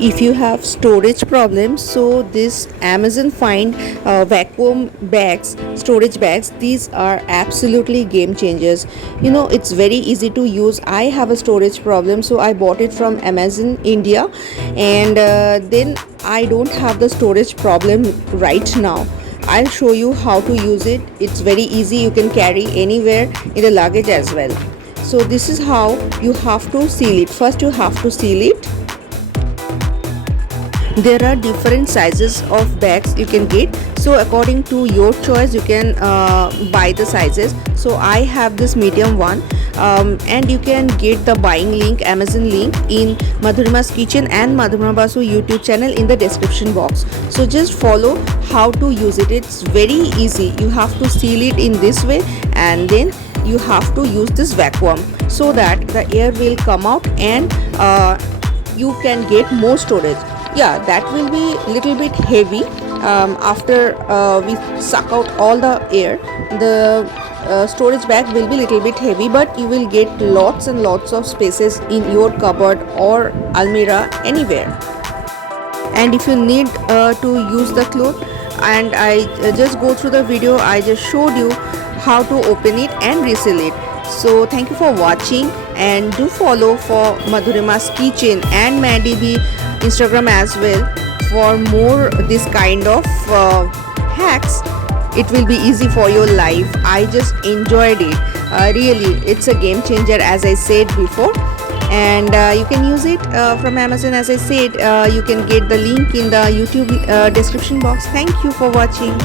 if you have storage problems, so this Amazon Find vacuum bags, storage bags, these are absolutely game changers. It's very easy to use. I have a storage problem, so I bought it from Amazon India, and then I don't have the storage problem right now. I'll show you how to use it. It's very easy. You can carry anywhere in the luggage as well. So this is how you have to seal it. First you have to seal it. There are different sizes of bags you can get, so according to your choice you can buy the sizes. So I have this medium one, and you can get the buying link, Amazon link, in Madhurima's Kitchen and Madhurima Basu YouTube channel in the description box. So just follow how to use it. It's very easy. You have to seal it in this way, and then you have to use this vacuum so that the air will come out, and you can get more storage. Yeah, that will be little bit heavy. After we suck out all the air, the storage bag will be little bit heavy, but you will get lots and lots of spaces in your cupboard or almirah, anywhere. And if you need to use the cloth, and I just go through the video, I just showed you how to open it and reseal it. So thank you for watching, and do follow for Madhurima's Kitchen and Mandy B Instagram as well for more this kind of hacks. It will be easy for your life. I just enjoyed it. Really, it's a game changer, as I said before. And you can use it from Amazon, as I said. You can get the link in the YouTube description box. Thank you for watching.